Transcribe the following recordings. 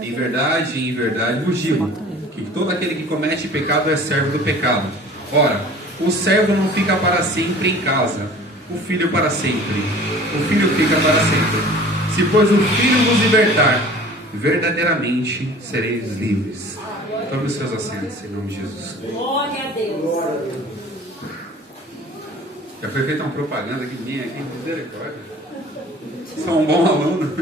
Em verdade vos digo, que todo aquele que comete pecado é servo do pecado. Ora, o servo não fica para sempre em casa, o filho para sempre. O filho fica para sempre. Se, pois, o filho vos libertar, verdadeiramente sereis livres. Tome os seus assentos, em nome de Jesus. Glória a Deus. Já foi feita uma propaganda aqui minha, aqui, misericórdia. Sou um bom aluno.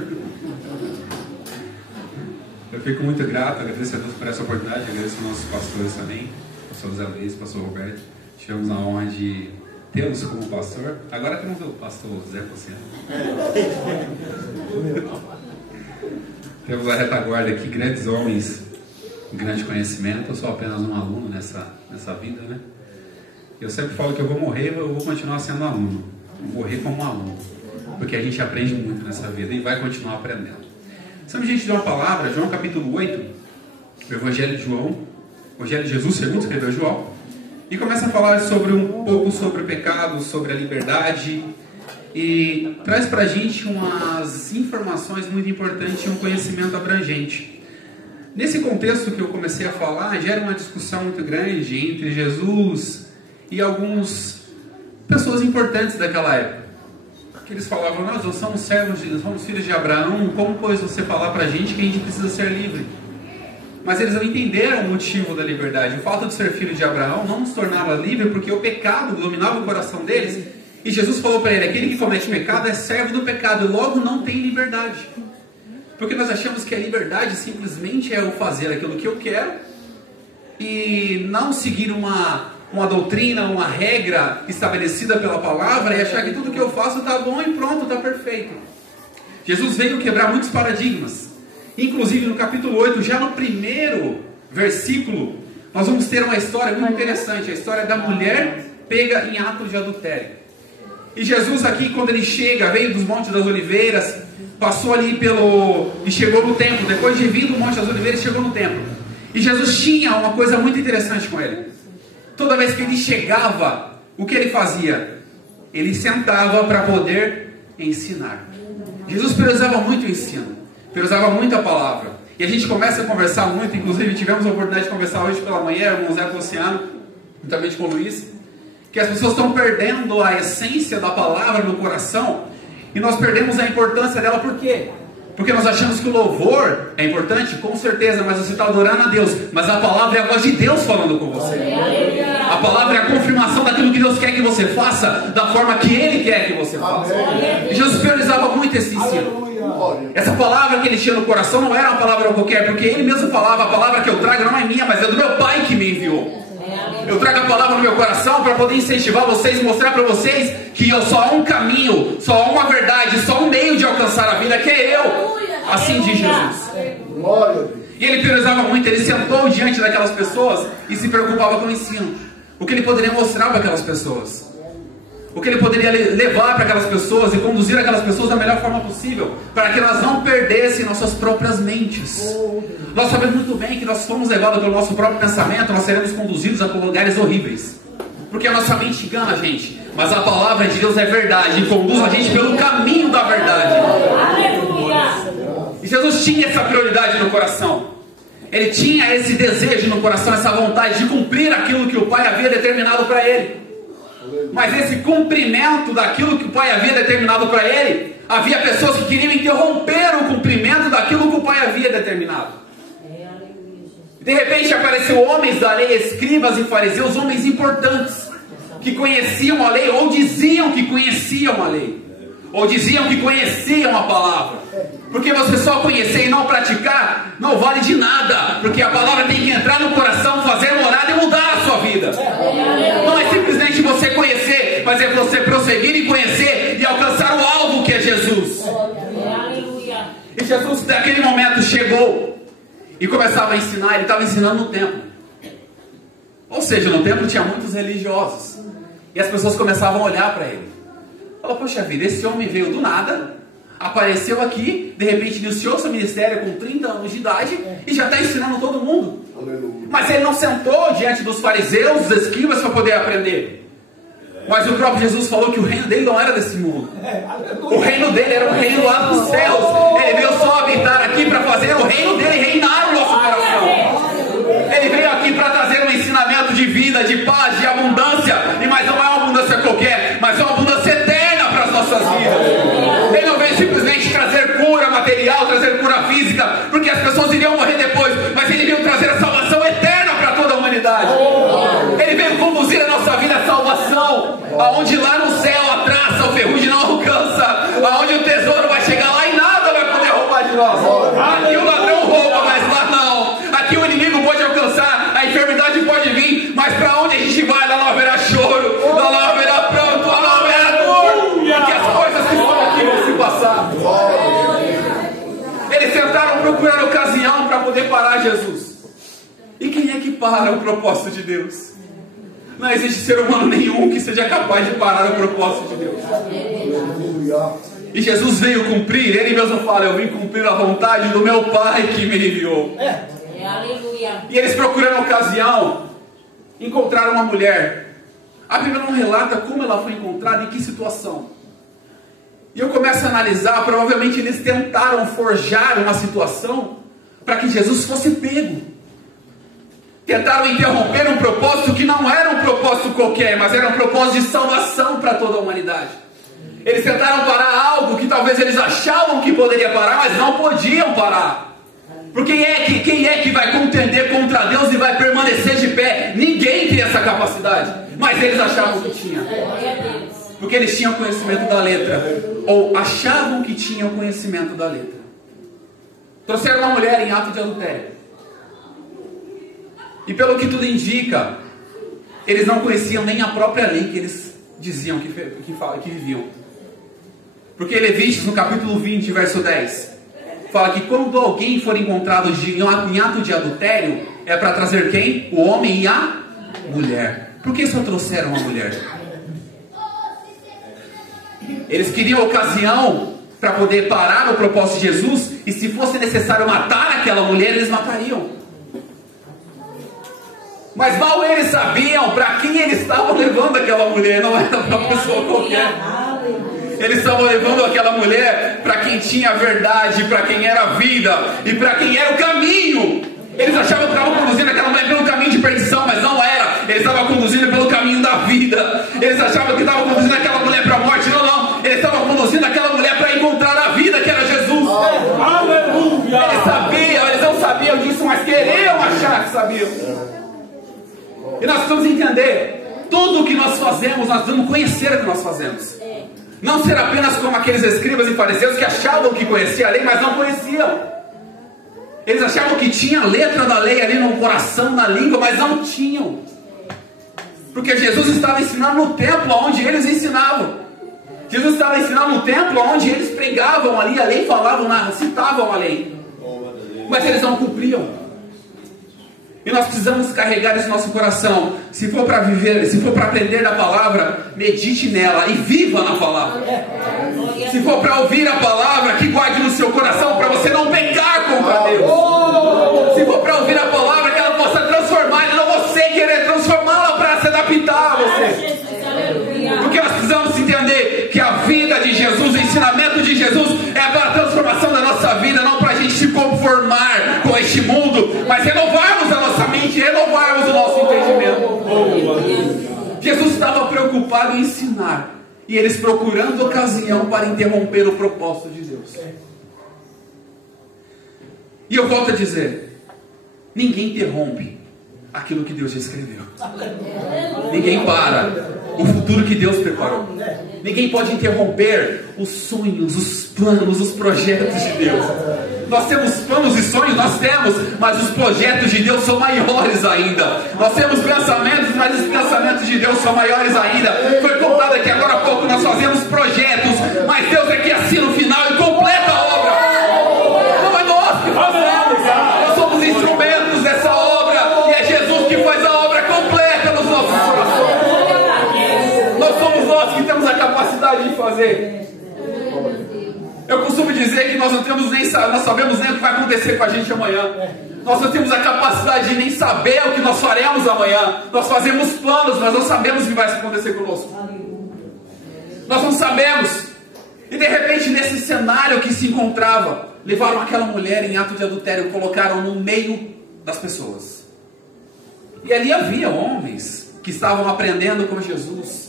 Eu fico muito grato, agradeço a Deus por essa oportunidade, agradeço aos nossos pastores também, pastor Zé Luiz, pastor Roberto. Tivemos a honra de tê-los como pastor. Agora temos o pastor Zé Luciano. Temos a retaguarda aqui, grandes homens, grande conhecimento. Eu sou apenas um aluno nessa vida, né? Eu sempre falo que eu vou morrer, eu vou continuar sendo aluno. Vou morrer como aluno, porque a gente aprende muito nessa vida e vai continuar aprendendo. Estamos diante de uma palavra, João capítulo 8, o Evangelho de João, o Evangelho de Jesus, segundo escreveu João, e começa a falar sobre um pouco sobre o pecado, sobre a liberdade, e traz para a gente umas informações muito importantes e um conhecimento abrangente. Nesse contexto que eu comecei a falar, gera uma discussão muito grande entre Jesus e algumas pessoas importantes daquela época. Que eles falavam, nós somos servos, nós somos filhos de Abraão, como pois você falar para a gente que a gente precisa ser livre? Mas eles não entenderam o motivo da liberdade. O fato de ser filho de Abraão não nos tornava livre porque o pecado dominava o coração deles. E Jesus falou para ele, aquele que comete pecado é servo do pecado e logo não tem liberdade. Porque nós achamos que a liberdade simplesmente é eu fazer aquilo que eu quero e não seguir uma doutrina, uma regra estabelecida pela palavra e achar que tudo que eu faço está bom e pronto, está perfeito. Jesus veio quebrar muitos paradigmas. Inclusive no capítulo 8, já no primeiro versículo, nós vamos ter uma história muito interessante, a história da mulher pega em ato de adultério. E Jesus aqui, quando ele chega, veio dos Montes das Oliveiras, passou ali e chegou no templo. Depois de vir do Monte das Oliveiras, chegou no templo. E Jesus tinha uma coisa muito interessante com ele. Toda vez que ele chegava, o que ele fazia? Ele sentava para poder ensinar. Jesus priorizava muito o ensino, priorizava muito a palavra. E a gente começa a conversar muito, inclusive tivemos a oportunidade de conversar hoje pela manhã com o Zé Luciano, juntamente com o Luiz, que as pessoas estão perdendo a essência da palavra no coração, e nós perdemos a importância dela. Por quê? Porque nós achamos que o louvor é importante, com certeza, mas você está adorando a Deus. Mas a palavra é a voz de Deus falando com você. A palavra é a confirmação daquilo que Deus quer que você faça, da forma que Ele quer que você faça. E Jesus priorizava muito esse ensino. Essa palavra que Ele tinha no coração não era uma palavra qualquer, porque Ele mesmo falava, a palavra que eu trago não é minha, mas é do meu Pai que me enviou. Eu trago a palavra no meu coração para poder incentivar vocês e mostrar para vocês que só há um caminho, só há uma verdade, só há um meio de alcançar a vida, que é eu. Assim diz Jesus. E ele priorizava muito, ele sentou diante daquelas pessoas e se preocupava com o ensino. O que ele poderia mostrar para aquelas pessoas. O que ele poderia levar para aquelas pessoas e conduzir aquelas pessoas da melhor forma possível, para que elas não perdessem nossas próprias mentes. Nós sabemos muito bem que nós fomos levados pelo nosso próprio pensamento, nós seremos conduzidos a lugares horríveis. Porque a nossa mente engana a gente, mas a palavra de Deus é verdade e conduz a gente pelo caminho da verdade. Aleluia! E Jesus tinha essa prioridade no coração. Ele tinha esse desejo no coração, essa vontade de cumprir aquilo que o Pai havia determinado para ele. Mas esse cumprimento daquilo que o Pai havia determinado para ele, havia pessoas que queriam interromper o cumprimento daquilo que o Pai havia determinado. De repente apareceu homens da lei, escribas e fariseus, homens importantes, que conheciam a lei, ou diziam que conheciam a lei, ou diziam que conheciam a palavra. Porque você só conhecer e não praticar não vale de nada, porque a palavra tem que entrar no coração, fazer morada e mudar a sua vida. Não é simplesmente você conhecer, mas é você prosseguir e conhecer e alcançar o alvo que é Jesus. E Jesus naquele momento chegou e começava a ensinar. Ele estava ensinando no templo. Ou seja, no templo tinha muitos religiosos, e as pessoas começavam a olhar para ele. Falaram, poxa vida, esse homem veio do nada, apareceu aqui, de repente iniciou seu ministério com 30 anos de idade e já está ensinando todo mundo. Aleluia. Mas ele não sentou diante dos fariseus, dos escribas, para poder aprender. Mas o próprio Jesus falou que o reino dele não era desse mundo. O reino dele era o reino lá dos céus. Ele veio só habitar aqui para fazer o reino dele física, porque as pessoas iriam morrer depois, mas Ele veio trazer a salvação eterna para toda a humanidade. Ele veio conduzir a nossa vida à salvação, aonde lá no céu a traça, o ferrugem não alcança, aonde o tesouro vai chegar lá e nada vai poder roubar de nós. Aqui o ladrão rouba, mas lá não. Aqui o inimigo pode alcançar, a enfermidade pode vir, mas para onde a gente vai, lá não haverá choro, lá não haverá pranto, lá não haverá dor, porque as coisas que estão aqui vão se passar. Eles tentaram procurar ocasião para poder parar Jesus. E quem é que para o propósito de Deus? Não existe ser humano nenhum que seja capaz de parar o propósito de Deus. E Jesus veio cumprir, Ele mesmo fala: eu vim cumprir a vontade do meu Pai que me enviou. E eles procurando ocasião, encontraram uma mulher. A Bíblia não relata como ela foi encontrada, em que situação. E eu começo a analisar, provavelmente eles tentaram forjar uma situação para que Jesus fosse pego. Tentaram interromper um propósito que não era um propósito qualquer, mas era um propósito de salvação para toda a humanidade. Eles tentaram parar algo que talvez eles achavam que poderia parar, mas não podiam parar. Porque quem é que vai contender contra Deus e vai permanecer de pé? Ninguém tem essa capacidade, mas eles achavam que tinha. Porque eles tinham conhecimento da letra, ou achavam que tinham conhecimento da letra. Trouxeram uma mulher em ato de adultério. E pelo que tudo indica, eles não conheciam nem a própria lei que eles diziam que viviam. Porque Levíticos, no capítulo 20, verso 10, fala que quando alguém for encontrado em ato de adultério, é para trazer quem? O homem e a mulher. Por que só trouxeram a mulher? Eles queriam ocasião para poder parar o propósito de Jesus, e se fosse necessário matar aquela mulher, eles matariam. Mas mal eles sabiam para quem eles estavam levando aquela mulher, não era para uma pessoa qualquer. Eles estavam levando aquela mulher para quem tinha a verdade, para quem era a vida e para quem era o caminho. Eles achavam que estavam conduzindo aquela mulher pelo caminho de perdição, mas não era. Eles estavam conduzindo pelo caminho da vida. Eles achavam que estavam conduzindo aquela mulher para a morte, não. Eles estavam conduzindo aquela mulher para encontrar a vida, que era Jesus. Aleluia! Eles sabiam, eles não sabiam disso, mas queriam achar que sabiam. E nós precisamos entender, tudo o que nós fazemos, nós precisamos conhecer o que nós fazemos. Não ser apenas como aqueles escribas e fariseus que achavam que conheciam a lei, mas não conheciam. Eles achavam que tinha a letra da lei ali no coração, na língua, mas não tinham. Porque Jesus estava ensinando no templo onde eles ensinavam. Jesus estava ensinando no templo onde eles pregavam ali a lei, falavam, citavam a lei. Mas eles não cumpriam. E nós precisamos carregar isso no nosso coração. Se for para viver, se for para aprender da palavra, medite nela e viva na palavra. Se for para ouvir a palavra, que guarde no seu coração para você não pecar contra Deus. Se for para ouvir a palavra, que ela possa transformar, e não você querer transformá-la para se adaptar a você. Porque nós precisamos entender que a vida de Jesus, o ensinamento de Jesus é para a transformação da nossa vida, não para a gente se conformar com este mundo, mas renovarmos a nossa mente, renovarmos o nosso entendimento. Jesus estava preocupado em ensinar, e eles procurando ocasião para interromper o propósito de Deus. E eu volto a dizer, ninguém interrompe aquilo que Deus já escreveu. Ninguém para o futuro que Deus preparou. Ninguém pode interromper os sonhos, os planos, os projetos de Deus. Nós temos planos e sonhos, nós temos, mas os projetos de Deus são maiores ainda. Nós temos pensamentos, mas os pensamentos de Deus são maiores ainda. Foi contado aqui agora há pouco, nós fazemos projetos, mas Deus é que assina o final e completa a obra. Não é nós que fazemos, nós somos instrumentos dessa obra, e é Jesus que faz a obra completa nos nossos corações. Nós somos nós que temos a capacidade de fazer. Eu costumo dizer que nós não sabemos nem o que vai acontecer com a gente amanhã. Nós não temos a capacidade de nem saber o que nós faremos amanhã. Nós fazemos planos, mas não sabemos o que vai acontecer conosco. Nós não sabemos. E de repente, nesse cenário que se encontrava, levaram aquela mulher em ato de adultério e colocaram no meio das pessoas. E ali havia homens que estavam aprendendo com Jesus.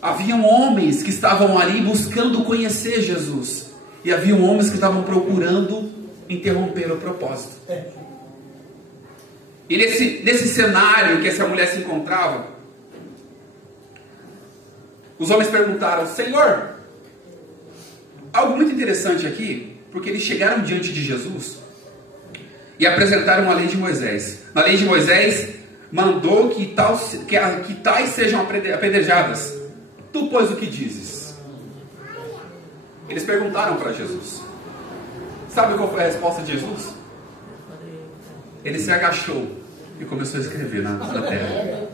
Haviam homens que estavam ali buscando conhecer Jesus. E haviam homens que estavam procurando interromperam o propósito. E nesse cenário em que essa mulher se encontrava, os homens perguntaram: Senhor, algo muito interessante aqui, porque eles chegaram diante de Jesus e apresentaram a lei de Moisés. Na lei de Moisés mandou que tais sejam apedrejadas. Tu, pois, o que dizes? Eles perguntaram para Jesus. Sabe qual foi a resposta de Jesus? Ele se agachou e começou a escrever na terra.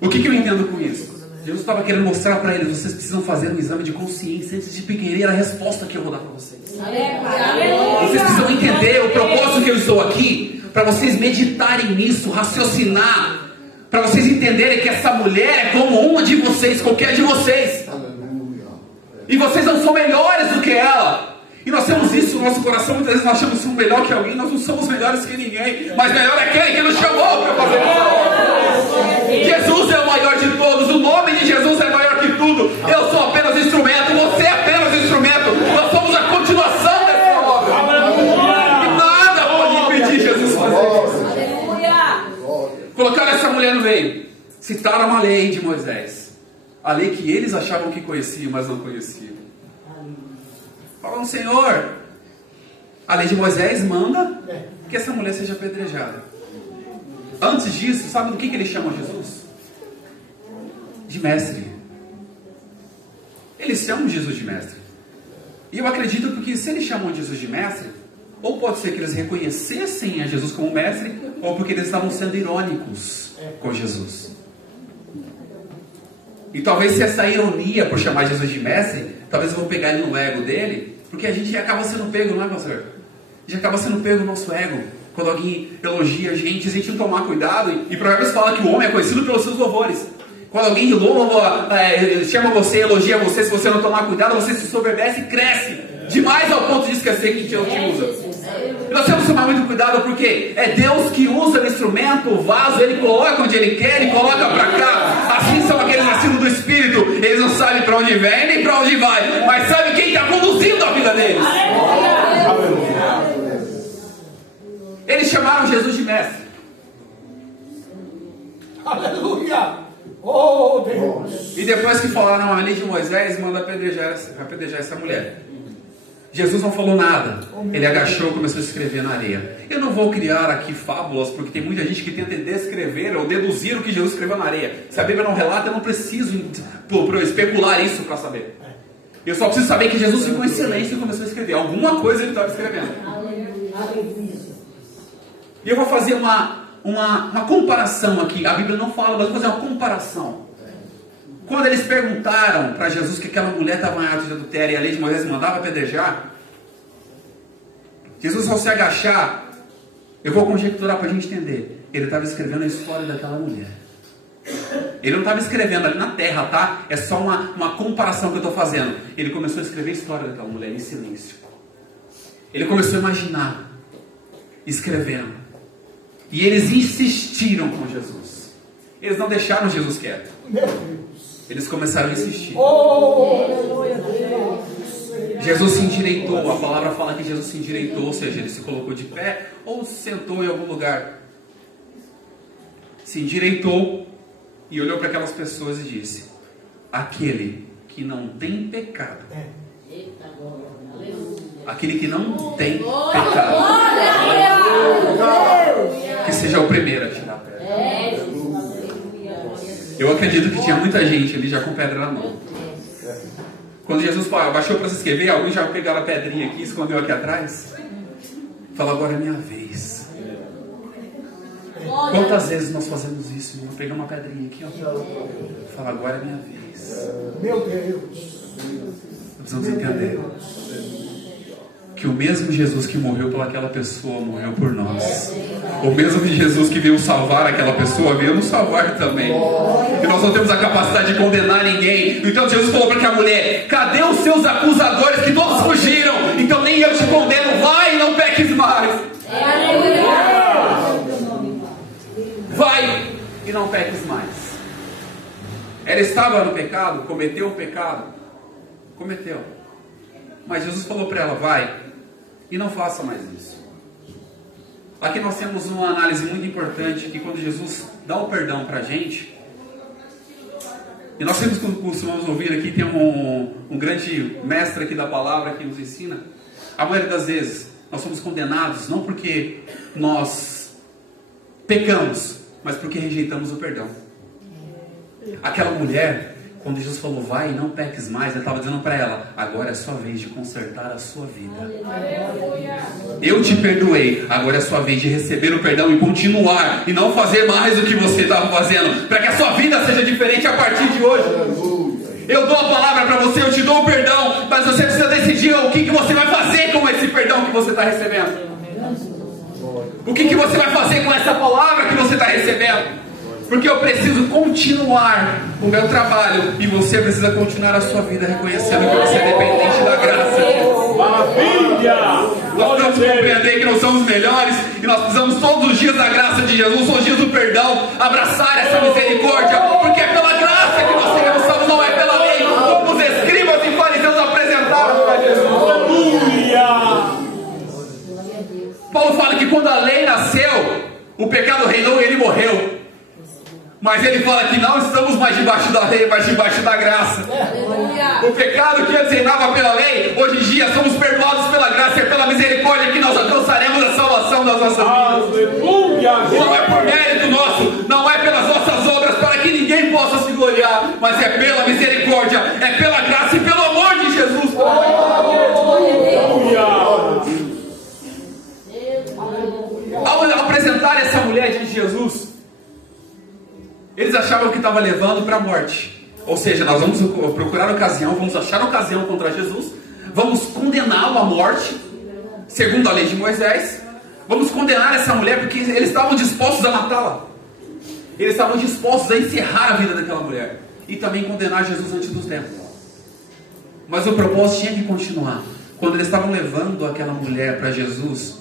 O que eu entendo com isso? Jesus estava querendo mostrar para eles: vocês precisam fazer um exame de consciência antes de pequener a resposta que eu vou dar para vocês. Vocês precisam entender o propósito que eu estou aqui, para vocês meditarem nisso, raciocinar, para vocês entenderem que essa mulher é como uma de vocês, qualquer de vocês, e vocês não são melhores do que ela. E nós temos isso no nosso coração. Muitas vezes nós achamos que somos melhor que alguém. Nós não somos melhores que ninguém, mas melhor é quem que nos chamou para fazer isso. Jesus é o maior de todos. O nome de Jesus é maior que tudo. Eu sou apenas instrumento, você é apenas instrumento. Nós somos a continuação dessa obra. E nada pode impedir Jesus fazer isso. Colocaram essa mulher no meio, citaram a lei de Moisés, a lei que eles achavam que conheciam, mas não conheciam. Falam: Senhor, a lei de Moisés manda que essa mulher seja apedrejada. Antes disso, sabe do que eles chamam Jesus? De mestre. Eles chamam Jesus de mestre. E eu acredito que se eles chamam Jesus de mestre, ou pode ser que eles reconhecessem a Jesus como mestre, ou porque eles estavam sendo irônicos com Jesus. E talvez se essa ironia por chamar Jesus de mestre, talvez eu vou pegar ele no ego dele, porque a gente acaba sendo pego, não é, pastor? A gente acaba sendo pego no nosso ego. Quando alguém elogia a gente, se a gente não tomar cuidado, e Provérbios fala que o homem é conhecido pelos seus louvores. Quando alguém louva, chama você, elogia você, se você não tomar cuidado, você se soberbece e cresce demais ao ponto de esquecer quem te usa. E nós temos que tomar muito cuidado, porque é Deus que usa o instrumento, o vaso, Ele coloca onde Ele quer, Ele coloca para cá. Assim são aqueles nascidos do Espírito. Eles não sabem para onde vem nem para onde vai, mas sabem quem está conduzindo a vida deles. Eles chamaram Jesus de mestre. Aleluia! Oh Deus! E depois que falaram a lei de Moisés, manda apedrejar essa mulher. Jesus não falou nada. Ele agachou e começou a escrever na areia. Eu não vou criar aqui fábulas, porque tem muita gente que tenta descrever ou deduzir o que Jesus escreveu na areia. Se a Bíblia não relata, eu não preciso especular isso para saber. Eu só preciso saber que Jesus ficou em silêncio e começou a escrever. Alguma coisa ele estava escrevendo. E eu vou fazer uma comparação aqui. A Bíblia não fala, mas eu vou fazer uma comparação. Quando eles perguntaram para Jesus que aquela mulher estava em ato de adultério e a lei de Moisés mandava apedrejar, Jesus, ao se agachar, eu vou conjecturar para a gente entender, ele estava escrevendo a história daquela mulher. Ele não estava escrevendo ali na terra, tá? É só uma comparação que eu estou fazendo. Ele começou a escrever a história daquela mulher em silêncio. Ele começou a imaginar, escrevendo. E eles insistiram com Jesus. Eles não deixaram Jesus quieto. Eles começaram a insistir. Jesus se endireitou. A palavra fala que Jesus se endireitou, ou seja, ele se colocou de pé ou se sentou em algum lugar. Se endireitou e olhou para aquelas pessoas e disse: aquele que não tem pecado, aquele que não tem pecado, que seja o primeiro a tirar a pedra. Eu acredito que tinha muita gente ali já com pedra na mão. Quando Jesus baixou para se escrever, alguns já pegaram a pedrinha aqui, escondeu aqui atrás. Falou: agora é minha vez. Quantas vezes nós fazemos isso? Irmão? Pegamos uma pedrinha aqui, ó. Fala: agora é minha vez. Meu Deus. Precisamos entender que o mesmo Jesus que morreu por aquela pessoa morreu por nós. O mesmo Jesus que veio salvar aquela pessoa veio nos salvar também. E nós não temos a capacidade de condenar ninguém. Então Jesus falou para aquela mulher: cadê os seus acusadores que todos fugiram? Então nem eu te condeno. Vai e não peques mais. Vai e não peques mais. Ela estava no pecado, cometeu o pecado. Cometeu. Mas Jesus falou para ela: vai E não faça mais isso. Aqui nós temos uma análise muito importante, que quando Jesus dá o perdão para a gente, e nós sempre costumamos ouvir aqui, tem um grande mestre aqui da palavra que nos ensina, a maioria das vezes nós somos condenados não porque nós pecamos, mas porque rejeitamos o perdão. Aquela mulher, quando Jesus falou, vai e não peques mais, ele estava dizendo para ela, agora é a sua vez de consertar a sua vida. Eu te perdoei, agora é a sua vez de receber o perdão e continuar, e não fazer mais o que você estava fazendo, para que a sua vida seja diferente a partir de hoje. Eu dou a palavra para você, eu te dou o perdão, mas você precisa decidir o que você vai fazer com esse perdão que você está recebendo. O que você vai fazer com essa palavra que você está recebendo? Porque eu preciso continuar o meu trabalho e você precisa continuar a sua vida reconhecendo que você é dependente da graça. Maravilha! Nós precisamos compreender que nós somos melhores e nós precisamos todos os dias da graça de Jesus, todos os dias do perdão, abraçar essa misericórdia, porque é pela graça que nós seremos salvos, não é pela lei, como os escribas e fariseus apresentaram para Jesus. Aleluia! Paulo fala que quando a lei nasceu, o pecado reinou e ele morreu. Mas ele fala que não estamos mais debaixo da lei, mas debaixo da graça. O pecado que antes reinava pela lei, hoje em dia somos perdoados pela graça e pela misericórdia que nós alcançaremos a salvação das nossas vidas. Aleluia! Não é por mérito nosso, não é pelas nossas obras, para que ninguém possa se gloriar, mas é pela misericórdia, é pela graça e pelo amor de Jesus. Ao apresentar essa mulher diante de Jesus, eles achavam que estava levando para a morte. Ou seja, nós vamos procurar ocasião, vamos achar ocasião contra Jesus, vamos condená-lo à morte, segundo a lei de Moisés. Vamos condenar essa mulher porque eles estavam dispostos a matá-la. Eles estavam dispostos a encerrar a vida daquela mulher e também condenar Jesus antes dos tempos. Mas o propósito tinha que continuar. Quando eles estavam levando aquela mulher para Jesus,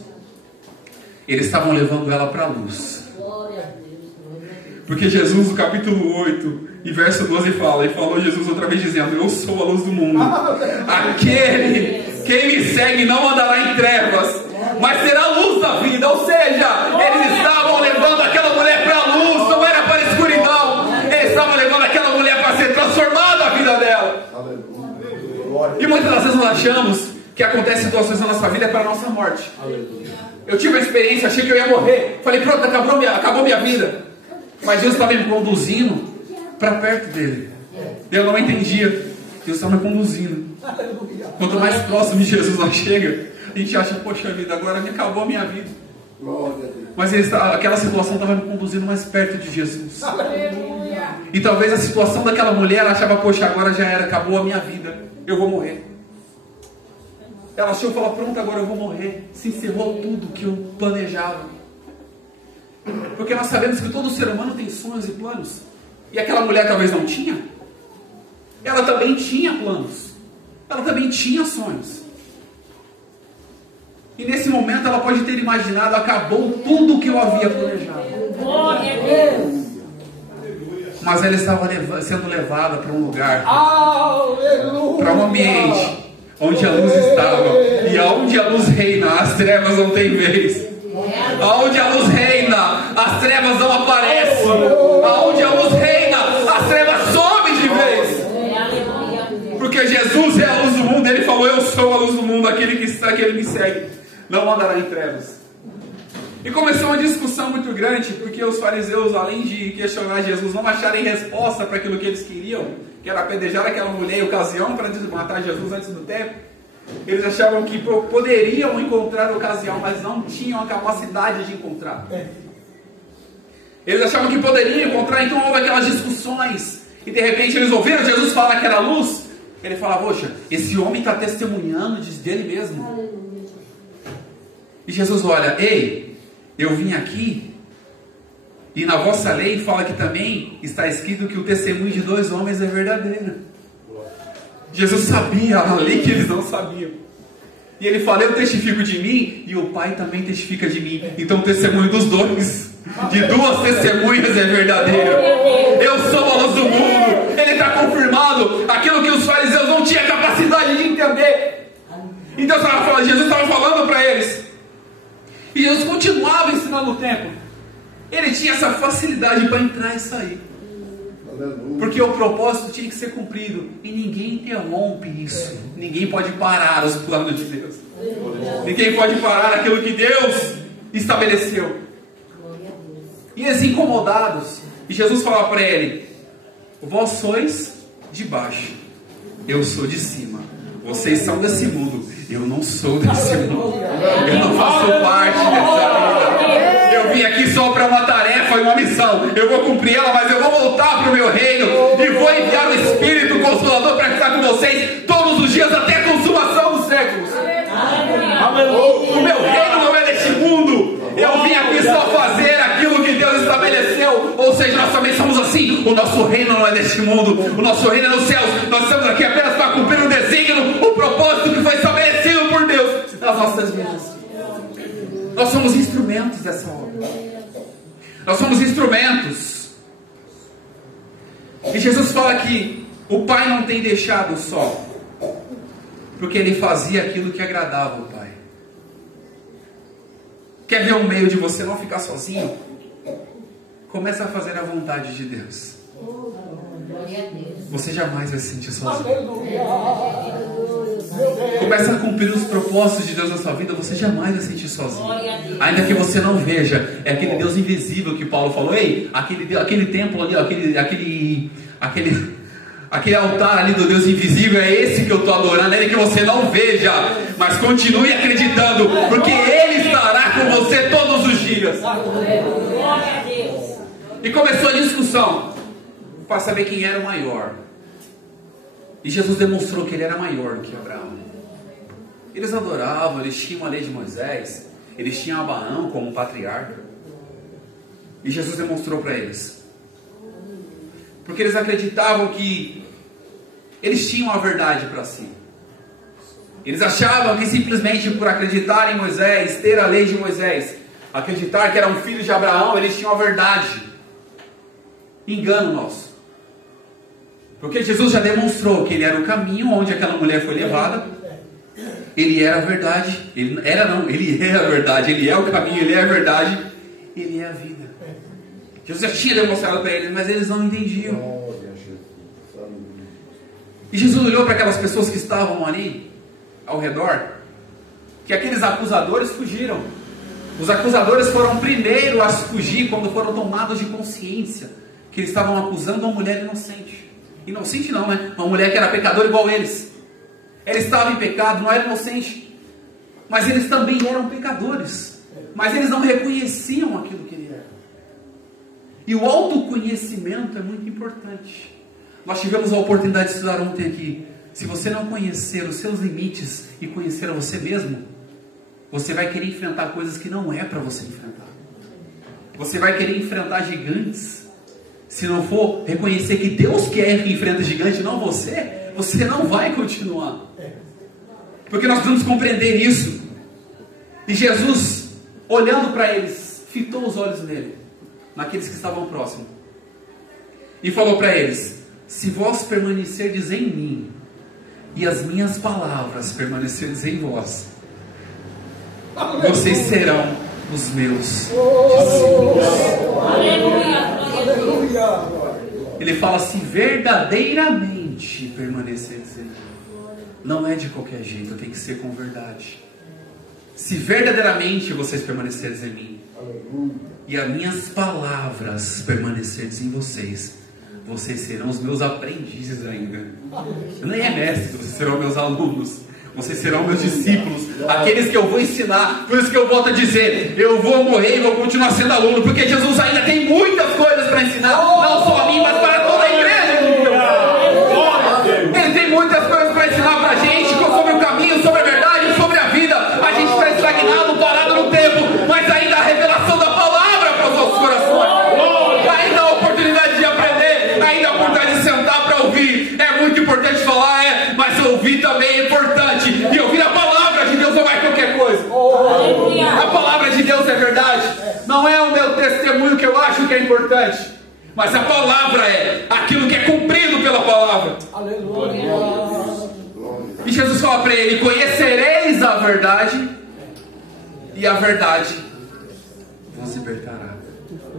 eles estavam levando ela para a luz. Porque Jesus, no capítulo 8 e verso 12 fala, e falou Jesus outra vez dizendo, eu sou a luz do mundo. Quem me segue não andará em trevas, mas terá a luz da vida. Ou seja, eles estavam levando aquela mulher para a luz, não era para a escuridão. Eles estavam levando aquela mulher para ser transformada a vida dela. E muitas das vezes nós achamos que acontecem situações na nossa vida para a nossa morte. Eu tive uma experiência, achei que eu ia morrer. Falei, pronto, acabou minha vida. Mas Deus estava me conduzindo para perto dele. Eu não entendia. Deus estava me conduzindo. Quanto mais próximo de Jesus nós chega, a gente acha, poxa vida, agora me acabou a minha vida. Mas aquela situação estava me conduzindo mais perto de Jesus. E talvez a situação daquela mulher, ela achava, poxa, agora já era, acabou a minha vida, eu vou morrer. Ela achou e falou, pronto, agora eu vou morrer. Se encerrou tudo que eu planejava. Porque nós sabemos que todo ser humano tem sonhos e planos. E aquela mulher talvez não tinha. Ela também tinha planos. Ela também tinha sonhos. E nesse momento ela pode ter imaginado, acabou tudo o que eu havia planejado. Mas ela estava sendo levada para um lugar, para um ambiente onde a luz estava. E aonde a luz reina, as trevas não têm vez. Aonde a luz reina, as trevas não aparecem. Aonde a luz reina, as trevas somem de vez. Porque Jesus é a luz do mundo. Ele falou, eu sou a luz do mundo. Aquele que me segue não andará em trevas. E começou uma discussão muito grande, porque os fariseus, além de questionar Jesus, não acharem resposta para aquilo que eles queriam, que era apedrejar aquela mulher em ocasião para matar Jesus antes do tempo. Eles achavam que poderiam encontrar ocasião, mas não tinham a capacidade de encontrar. Eles achavam que poderiam encontrar, então houve aquelas discussões. E de repente eles ouviram Jesus falar que era luz. Ele fala, poxa, esse homem está testemunhando dele mesmo. E Jesus olha, ei, eu vim aqui, e na vossa lei fala que também está escrito que o testemunho de 2 homens é verdadeiro. Jesus sabia a lei que eles não sabiam. E ele fala, eu testifico de mim, e o Pai também testifica de mim. Então o testemunho dos 2, de 2 testemunhas é verdadeiro. Eu sou a luz do mundo. Ele está confirmado aquilo que os fariseus não tinham capacidade de entender. Então Jesus estava falando para E Jesus continuava ensinando no templo. Ele tinha essa facilidade para entrar e sair. Porque o propósito tinha que ser cumprido. E ninguém interrompe isso. Ninguém pode parar os planos de Deus. Ninguém pode parar aquilo que Deus estabeleceu. E eles incomodados. E Jesus falava para ele: vós sois de baixo, eu sou de cima. Vocês são desse mundo, eu não sou desse mundo. Eu não faço parte dessa vida. Eu vim aqui só para uma tarefa e uma missão. Eu vou cumprir ela, mas eu vou voltar para o meu reino e vou enviar o Espírito Consolador para estar com vocês todos os dias até a consumação dos séculos. O meu reino não é deste mundo. Eu vim aqui só fazer aquilo que Deus estabeleceu. Ou seja, nós também somos assim. O nosso reino não é deste mundo. O nosso reino é nos céus. Nós estamos aqui apenas para cumprir o desígnio, o propósito que foi estabelecido por Deus nas nossas vidas. Nós somos instrumentos dessa obra. Nós somos instrumentos. E Jesus fala que o Pai não tem deixado só, porque Ele fazia aquilo que agradava o Pai. Quer ver um meio de você não ficar sozinho? Começa a fazer a vontade de Deus. Você jamais vai se sentir sozinho. Começa a cumprir os propósitos de Deus na sua vida, você jamais vai se sentir sozinho. Ainda que você não veja, é aquele Deus invisível que Paulo falou. Ei, aquele templo ali, aquele altar ali do Deus invisível, é esse que eu estou adorando, é ele que você não veja, mas continue acreditando, porque Ele estará com você todos os dias. E começou a discussão para saber quem era o maior. E Jesus demonstrou que Ele era maior do que Abraão. Eles adoravam, eles tinham a lei de Moisés, eles tinham Abraão como patriarca. E Jesus demonstrou para eles, porque eles acreditavam que eles tinham a verdade para si. Eles achavam que simplesmente por acreditar em Moisés, ter a lei de Moisés, acreditar que eram filhos de Abraão, eles tinham a verdade. Engano nosso. Porque Jesus já demonstrou que Ele era o caminho onde aquela mulher foi levada. Ele era a verdade. Ele é a verdade. Ele é o caminho, Ele é a verdade. Ele é a vida. Jesus já tinha demonstrado para eles, mas eles não entendiam. E Jesus olhou para aquelas pessoas que estavam ali ao redor, que aqueles acusadores fugiram. Os acusadores foram primeiro a fugir quando foram tomados de consciência que eles estavam acusando uma mulher inocente. Inocente não, né? Uma mulher que era pecadora igual eles. Ela estava em pecado, não era inocente, mas eles também eram pecadores. Mas eles não reconheciam aquilo que ele era. E o autoconhecimento é muito importante. Nós tivemos a oportunidade de estudar ontem aqui. Se você não conhecer os seus limites e conhecer a você mesmo, você vai querer enfrentar coisas que não é para você enfrentar. Você vai querer enfrentar gigantes. Se não for reconhecer que Deus quer que enfrenta gigante, não você, você não vai continuar. Porque nós precisamos compreender isso. E Jesus, olhando para eles, fitou os olhos nele, naqueles que estavam próximos, e falou para eles: se vós permanecerdes em mim, e as minhas palavras permanecerdes em vós, vocês serão os meus discípulos. Aleluia. Ele fala assim: verdadeiramente permanecerdes em mim. Não é de qualquer jeito, tem que ser com verdade. Se verdadeiramente vocês permanecerdes em mim, e as minhas palavras permanecerdes em vocês, vocês serão os meus aprendizes ainda. Nem é mestre, vocês serão meus alunos. Vocês serão meus discípulos, aqueles que eu vou ensinar. Por isso que eu volto a dizer, eu vou morrer e vou continuar sendo aluno, porque Jesus ainda tem muitas coisas para ensinar, não só a mim, mas para toda a igreja. Ele tem muitas coisas para ensinar para a gente, sobre o caminho, sobre a verdade, sobre a vida. A gente está estagnado, parado no tempo, mas ainda a revelação da palavra para os nossos corações. Ainda a oportunidade de aprender, ainda a oportunidade de sentar para ouvir. É muito importante falar, mas ouvir também é importante. E ouvir a palavra de Deus não é qualquer coisa. A palavra de Deus é verdade. Não é o meu testemunho que eu acho que é importante, mas a palavra é aquilo que é cumprido pela palavra. E Jesus fala para ele: conhecereis a verdade, e a verdade vos libertará.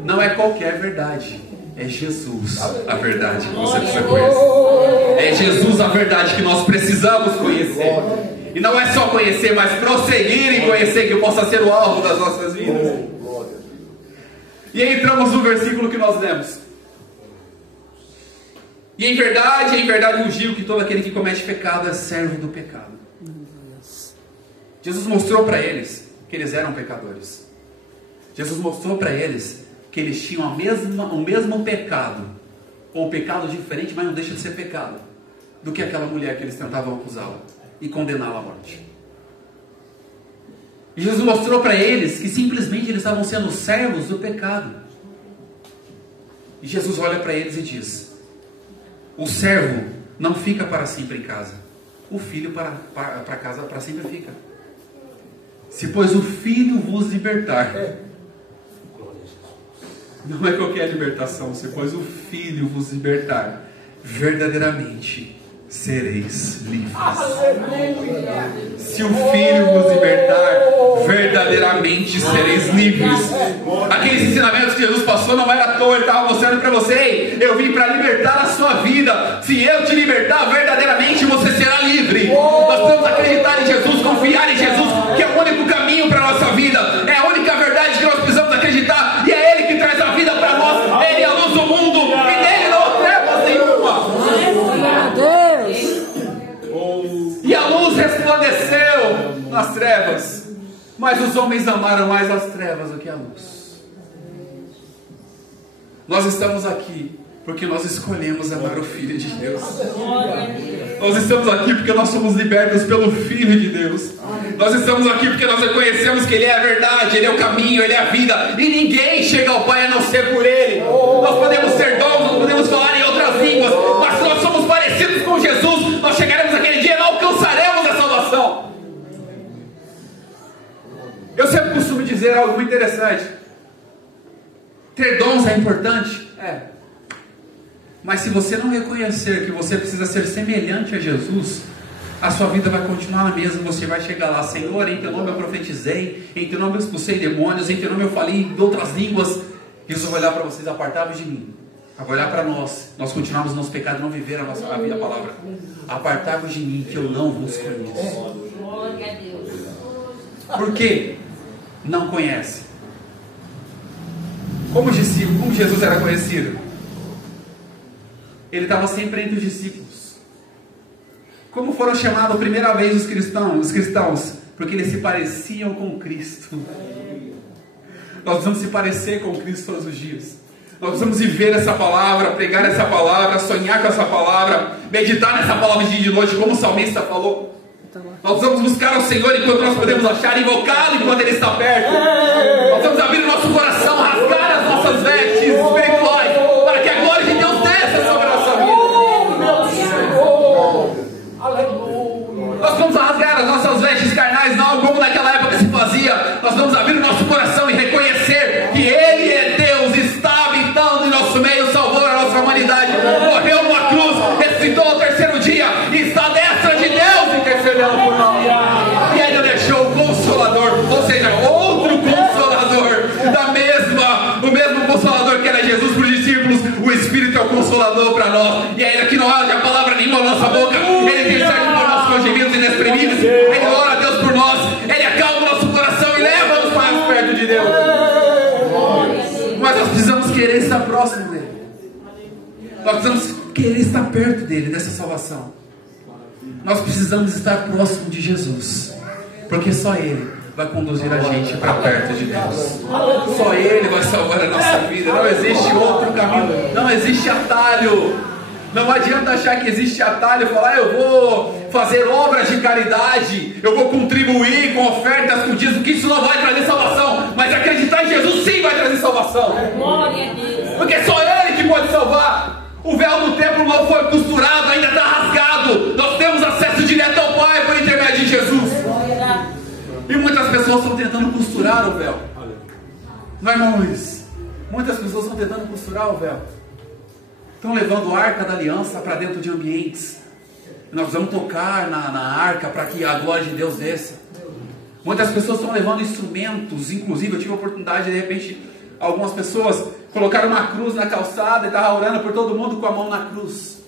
Não é qualquer verdade, é Jesus a verdade que você precisa conhecer. É Jesus a verdade que nós precisamos conhecer. E não é só conhecer, mas prosseguir em conhecer, que possa ser o alvo das nossas vidas. E aí entramos no versículo que nós lemos. E em verdade vos digo que todo aquele que comete pecado é servo do pecado. Jesus mostrou para eles que eles eram pecadores. Jesus mostrou para eles que eles tinham o mesmo pecado, ou um pecado diferente, mas não deixa de ser pecado, do que aquela mulher que eles tentavam acusá-la e condená-la à morte. E Jesus mostrou para eles que simplesmente eles estavam sendo servos do pecado. E Jesus olha para eles e diz: o servo não fica para sempre em casa, o filho para casa para sempre fica. Se pois o filho vos libertar, não é qualquer libertação, se pois o filho vos libertar, verdadeiramente sereis livres. Se o filho vos libertar, verdadeiramente sereis livres. Aqueles ensinamentos que Jesus passou não era à toa, ele estava mostrando para você: ei, eu vim para libertar a sua vida. Se eu te libertar, verdadeiramente você será livre. Nós precisamos acreditar em Jesus, confiar em Jesus, que é o único caminho para a nossa vida, é a única verdade que nós precisamos acreditar, e é Ele que traz a vida para nós. Ele é a luz do mundo, e nele não há trevas nenhuma. E a luz resplandeceu nas trevas, mas os homens amaram mais as trevas do que a luz. Nós estamos aqui porque nós escolhemos amar o Filho de Deus. Nós estamos aqui porque nós somos libertos pelo Filho de Deus. Nós estamos aqui porque nós reconhecemos que Ele é a verdade, Ele é o caminho, Ele é a vida, e ninguém chega ao Pai a não ser por Ele. Nós podemos ser dons, nós podemos falar em outras línguas, mas se nós somos parecidos com Jesus, nós chegaremos aquele dia e não alcançaremos a salvação. Eu sempre costumo dizer algo muito interessante: ter dons é importante? É. Mas se você não reconhecer que você precisa ser semelhante a Jesus, a sua vida vai continuar a mesma. Você vai chegar lá: Senhor, em teu nome eu profetizei, em teu nome eu expulsei demônios, em teu nome eu falei em outras línguas. Jesus vai olhar para vocês: apartai-vos de mim. Vai olhar para nós continuarmos no nosso pecado, não viver a palavra. Apartai-vos de mim, que eu não vos conheço. Glória a Deus. Por quê? Não conhece. Como Jesus era conhecido? Ele estava sempre entre os discípulos. Como foram chamados a primeira vez os cristãos? Porque eles se pareciam com Cristo. Nós precisamos se parecer com Cristo todos os dias. Nós precisamos viver essa palavra, pregar essa palavra, sonhar com essa palavra, meditar nessa palavra de dia e de noite, como o salmista falou. Nós vamos buscar ao Senhor enquanto nós podemos achar, invocá-lo enquanto Ele está perto. Nós vamos abrir o nosso coração, rasgar as nossas vestes espirituais, para que a glória de Deus desça sobre a nossa vida. Nós vamos rasgar as nossas vestes carnais, não como naquela época se fazia. Nós vamos abrir o nosso coração e reconhecer que Ele é Deus, está habitando em nosso meio, salvou a nossa humanidade, morreu numa cruz, ressuscitou ao terceiro dia e está à destra de Deus intercedendo por nós. E ainda deixou o Consolador, ou seja, outro Consolador, o mesmo Consolador que era Jesus para os discípulos. O Espírito é o Consolador para nós. E ainda que não haja palavra nenhuma na nossa boca, Ele intercede por nós com gemidos inexprimíveis. Ele ora a Deus por nós, Ele acalma o nosso coração e leva-nos mais perto de Deus. Mas nós precisamos querer estar próximo dEle. Nós precisamos querer estar perto dEle, dessa salvação. Nós precisamos estar próximo de Jesus, porque só Ele vai conduzir a gente para perto de Deus. Só Ele vai salvar a nossa vida. Não existe outro caminho, não existe atalho. Não adianta achar que existe atalho e falar: eu vou fazer obras de caridade, eu vou contribuir com ofertas, com dízimo, que isso não vai trazer salvação. Mas acreditar em Jesus sim vai trazer salvação. Glória a Deus. Porque só Ele que pode salvar. O véu do templo não foi costurado, ainda está rasgado. Nós temos acesso direto ao Pai por intermédio de Jesus. E muitas pessoas estão tentando costurar o véu. Não, irmãos? Muitas pessoas estão tentando costurar o véu. Estão levando a arca da aliança para dentro de ambientes. Nós vamos tocar na arca para que a glória de Deus desça. Muitas pessoas estão levando instrumentos, inclusive eu tive a oportunidade de repente, algumas pessoas colocaram uma cruz na calçada e estavam orando por todo mundo com a mão na cruz.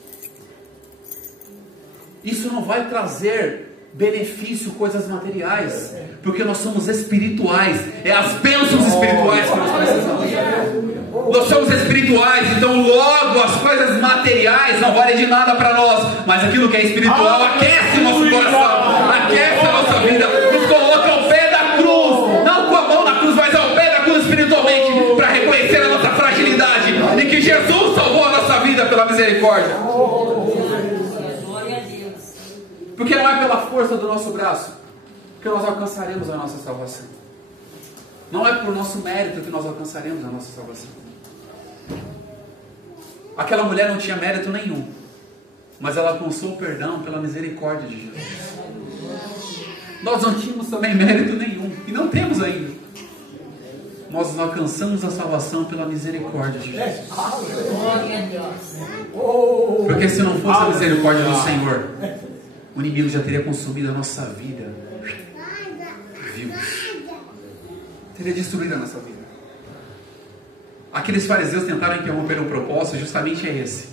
Isso não vai trazer benefício, coisas materiais, porque nós somos espirituais, é as bênçãos espirituais que nós precisamos. Nós somos espirituais, então logo as coisas materiais não valem de nada para nós, mas aquilo que é espiritual aquece o nosso coração, aquece a nossa vida, nos coloca ao pé da cruz, não com a mão na cruz, mas ao pé da cruz espiritualmente, para reconhecer a nossa fragilidade e que Jesus salvou a nossa vida pela misericórdia. Porque não é pela força do nosso braço que nós alcançaremos a nossa salvação. Não é por nosso mérito que nós alcançaremos a nossa salvação. Aquela mulher não tinha mérito nenhum, mas ela alcançou o perdão pela misericórdia de Jesus. Nós não tínhamos também mérito nenhum, e não temos ainda. Nós alcançamos a salvação pela misericórdia de Jesus. Porque se não fosse a misericórdia do Senhor, o inimigo já teria consumido a nossa vida. Teria destruído a nossa vida. Aqueles fariseus tentaram interromper um propósito, justamente é esse.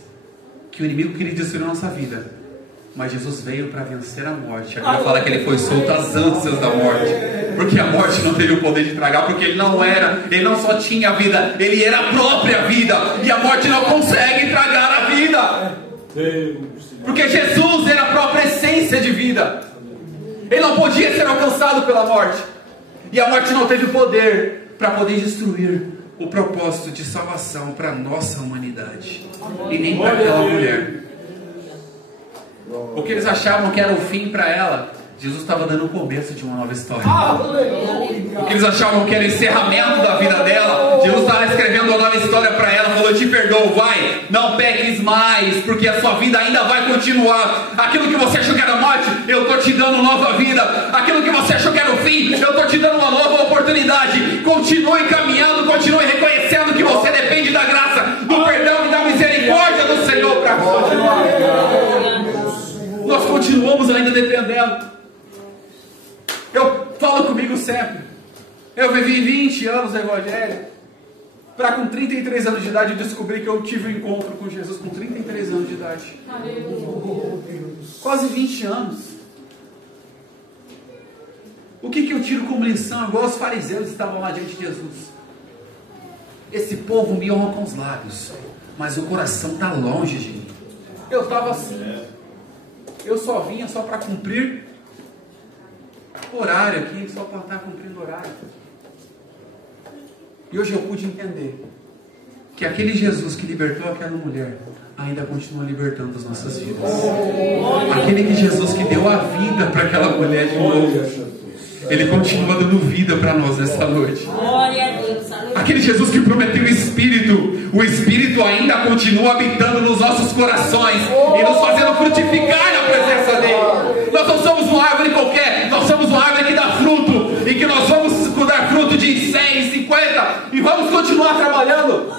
Que o inimigo queria destruir a nossa vida. Mas Jesus veio para vencer a morte. Agora fala que ele foi solto às ânsias da morte. Porque a morte não teve o poder de tragar. Porque ele não só tinha a vida, ele era a própria vida. E a morte não consegue tragar a vida. Porque Jesus era a própria essência de vida. Ele não podia ser alcançado pela morte. E a morte não teve poder para poder destruir o propósito de salvação para a nossa humanidade. E nem para aquela mulher. O que eles achavam que era o fim para ela, Jesus estava dando o começo de uma nova história. O que eles achavam que era o encerramento da vida dela, Jesus estava escrevendo uma nova história para ela. Falou: eu te perdoo, vai, não peques mais, porque a sua vida ainda vai continuar. Aquilo que você achou que era morte, eu estou te dando nova vida. Aquilo que você achou que era o fim, eu estou te dando uma nova oportunidade. Continue caminhando, continue reconhecendo que você depende da graça, do perdão e da misericórdia do Senhor para continuar. Nós continuamos ainda dependendo. Eu falo comigo sempre. Eu vivi 20 anos no Evangelho, para com 33 anos de idade eu descobri que eu tive um encontro com Jesus com 33 anos de idade. Quase 20 anos. O que eu tiro como lição? Igual os fariseus estavam lá diante de Jesus. Esse povo me honra com os lábios, mas o coração está longe de mim. Eu estava assim. Eu só vinha só para cumprir horário aqui, só para estar cumprindo horário. E hoje eu pude entender que aquele Jesus que libertou aquela mulher ainda continua libertando as nossas vidas. Aquele Jesus que deu a vida para aquela mulher de novo, ele continua dando vida para nós nessa noite. Aquele Jesus que prometeu o Espírito ainda continua habitando nos nossos corações e nos fazendo frutificar na presença dele. Nós não somos uma árvore qualquer, nós somos uma árvore que dá fruto, e que nós vamos dar fruto de 100, 50, e vamos continuar trabalhando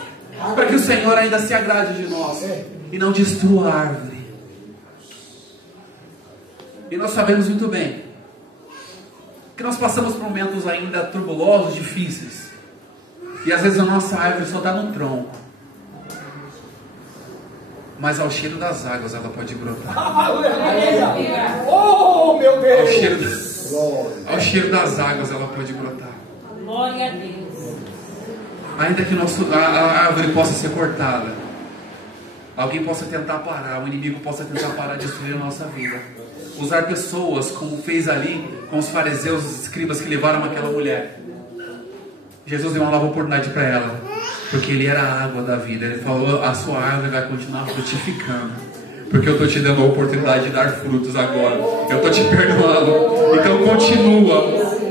para que o Senhor ainda se agrade de nós e não destrua a árvore. E nós sabemos muito bem que nós passamos por momentos ainda turbulosos, difíceis, e às vezes a nossa árvore só dá no tronco, mas ao cheiro das águas ela pode brotar. Oh, meu Deus! Ao cheiro das águas ela pode brotar. Glória a Deus. Ainda que a árvore possa ser cortada, alguém possa tentar parar, o inimigo possa tentar parar de destruir a nossa vida, usar pessoas como fez ali com os fariseus, os escribas que levaram aquela mulher. Jesus deu uma nova oportunidade para ela, porque ele era a água da vida. Ele falou: a sua árvore vai continuar frutificando, porque eu estou te dando a oportunidade de dar frutos agora. Eu estou te perdoando. Então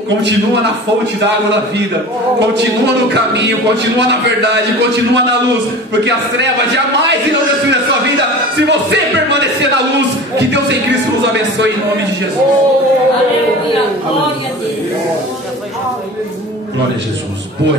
continua na fonte da água da vida, continua no caminho, continua na verdade, continua na luz, porque as trevas jamais irão destruir a sua vida se você permanecer na luz. Que Deus em Cristo nos abençoe em nome de Jesus. Aleluia. Glória a Deus. Glória a Jesus. Boa.